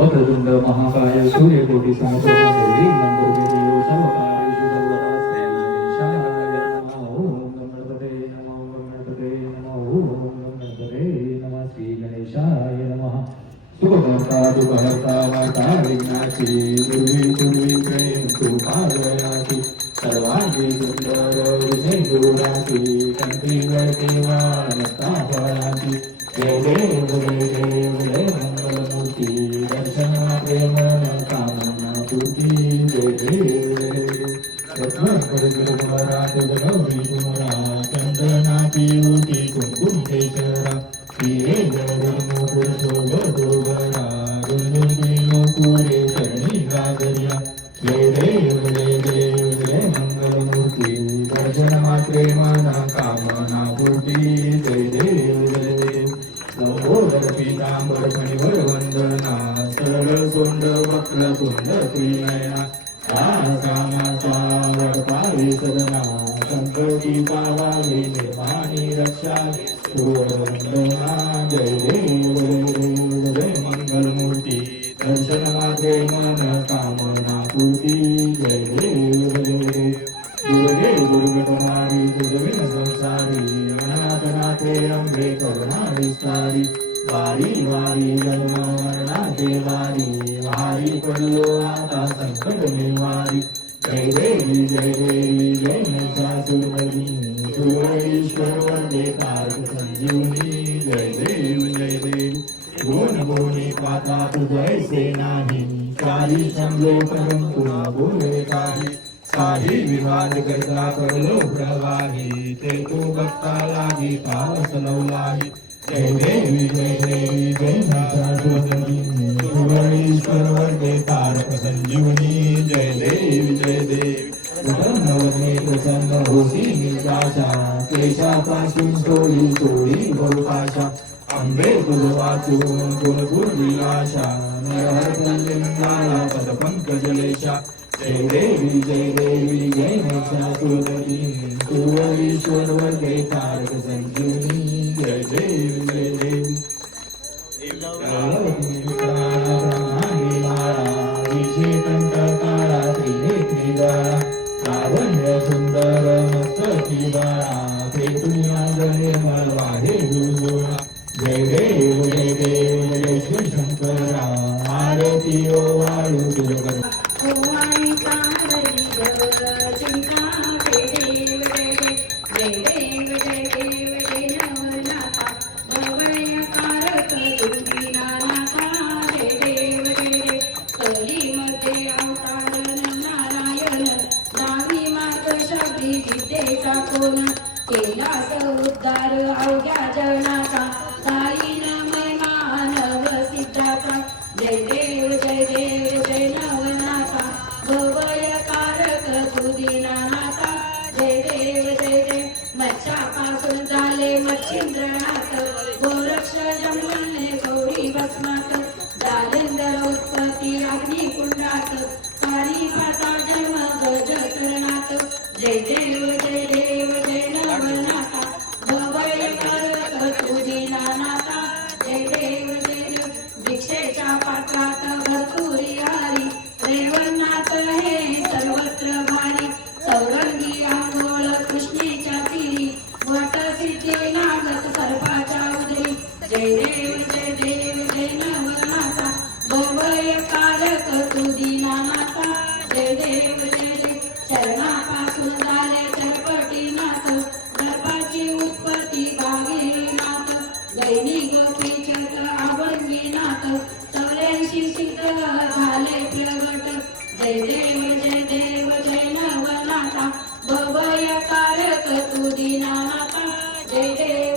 वक्रतुंड महाकाय सूर्यकोटि समप्रभ निर्विघ्नं कुरु मे देव सर्वकार्येषु सर्वदा श्रीगणेशाय नमः। ओम गणपते नमः। ओम गणपते नमः। ओम गणपते नमः। श्री गणेशाय नमः। सुखकर्ता दुःखहर्ता वार्ता विघ्नाची पूर्वी प्रेम कृपादयाची सर्वांगी सुंदर सिंधुराची कंठी वर्तेवानता फळाची जय देव जय देव जय मंगलमूर्ती दर्शन प्रेम कामना पूर्ती जय देव जय देव रत्नाकरकुमारा गौरी कुमारा चंदना पियुती कुंकुम केशरा हिरे गरुड शोभा गुंजन पुरे चरणी गागरिया जय देव जय देव जय मंगलमूर्ती दर्शन मात्रे मना कामना पूर्ती जय देव जय देव लंबोदर पीतांबर फणीवर वंदना सरळ सोंड वक्र तुंड त्रिनयना पावी सदना संकटी पावावे निर्माणी रक्षा वंदना जय देव जय मंगलमूर्ती दर्शन मात्रे मन कामना पूर्ती जय देव दुर्गे दुर्गटनारी दुर्विन संसारी अनाथनाथे अंबे करुणा विस्तारी वारी वारी जन्म मरणाचे वारी वारी पडलो आता संकट निवारी जय देवी जय महिषासुरमर्दिनी सुरेश्वर वंदे कारक संजीवनी जय देव गुण गुणी पाता तुझैसे नाही काही समले परंतु बोले काही विवाद करता करलो प्रवाही ते तू बघता लागी पावस लवलाही जय देवी जय महिषासुरमर्दिनी सुरेश्वर वंदे कारक संजीवनी जय देवी प्रसन्न प्रसन्न होसी निराशा केशापासून सोडी बहुपाशा अंबे तुझ वाचून गुणगुण आशा नरहरलिंगाला पद पंकजलेशा जय देवी जय महिषासुरमर्दिनी सुरेश्वर वंदे कारक संजीवनी जय देवी लावण्य सुंदर मस्तकी बाळा फेटुया जय मलवाडे दुर्गुणा जय देव जय शिवशंकरा आरती ओ वाळू तुझकर उद्धार अवघ्या जनाचा दायीन मानव सिद्धाचा जय देव जय नवनाथा भवयकारक तू दीनानाथा जय देव मच्छापासून झाले मच्छिंद्रनाथ गोरक्ष जन्मले गौरी भस्मात जालेंदर उत्पत्ती अग्निकुंडात कारिकाचा जन्म गजकरणात जय देव जय नवनाथा भवयकारक तू दीनानाथा जय देव भिक्षेच्या पात्रात भरपुरी हारी रेवनाथ हे सर्वत्र भारी चौरंगी आंघोळ कृष्णेच्या तीरी वट सिद्धी नागत सर्पाच्या उदरी जय देव जय नवनाथा भवयकारक तू दीनानाथा जय देव चरणापासून झाले चरपटीनाथ गर्भाची उत्पत्ती भागीरनाथ दैनिक पिचत अभंगीनाथ 84 सिद्ध झाले प्रगट जय देव जय नवनाथा भवयकारक तू दीनानाथा जय देव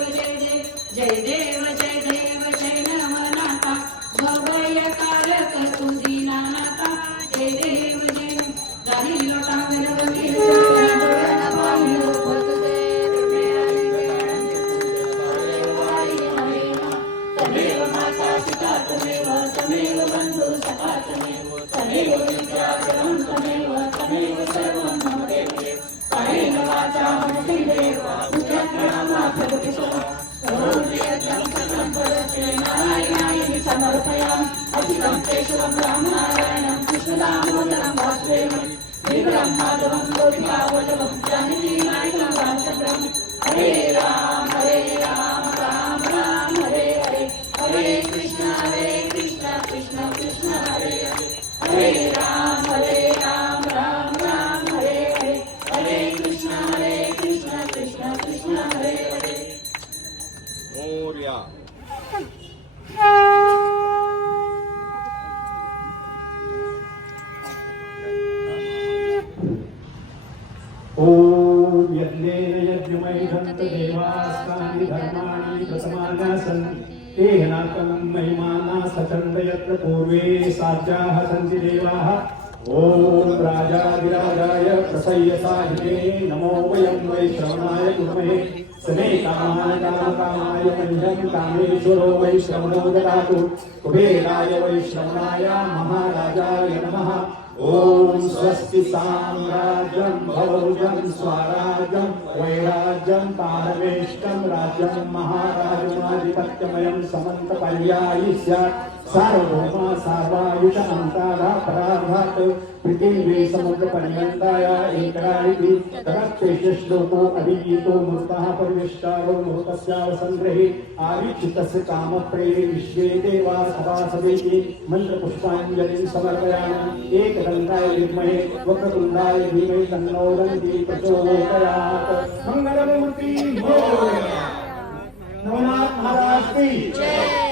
जय नवनाथा भवयकारक तू दीनानाथा जय देव दारी लोटा वेलवंगी डोळ्याला पाणी होतसे तमेव माता पिता तमेव बंधु सखा तमेव विद्या तमेव सर्वं मम देव कायेन वाचा मनसेन्द्रियेण बुद्ध्यात्मना प्रभुते समर्पयामि अच्युतं केशवं रामनारायणं कृष्णदामोदरं वासुदेवं श्रीधरं माधवं गोपिकावल्लभं जानकीनायकं रामचन्द्रं हरे राम राम राम हरे हरे हरे कृष्ण कृष्ण कृष्ण हरे हरे हरे राम राम राम हरे हरे हरे कृष्ण कृष्ण कृष्ण हरे हरे मोरया ॐ यज्ञेन यज्ञमैधन्तदेवास्तानि धर्माणि प्रथमान्यासन्ति तेनाकं महिमाना सचण्ड यत्र पूर्वे साध्याः सन्ति देवाः ॐ राजाधिराजाय प्रसय्यसाहिते नमो वयं वै श्रवणाय कुर्महे समे कामाय कामकामाय मह्यं कामेश्वरो वै श्रवणो ददातु कुबेराय वै श्रवणाय महाराजाय नमः ॐ स्वस्ति साम्राज्यं भोजं स्वराज्यं वैराज्यं पारमेष्टं राज्यं महाराजमाधिपत्यमयं समन्तपर्यायि स्यात् सार्वभौमा सार्वायुष अंतारा परार्धात् पृथिवी समुद्रपर्यन्ताय एकरायिति तदक्षेष श्लोको अभिगीतो मूर्तः परिविष्टारो मुहूर्तस्यावसङ्ग्रहे आवीक्षितस्य कामप्रेये विश्वे देवा सभासदेति मन्त्रपुष्पाञ्जलिं समर्पयामि एकदन्ताय विद्महे वक्रतुण्डाय धीमहि तन्नो दन्ति प्रचोदयात् मंगलमूर्ति नवनाथ महाराज की जय।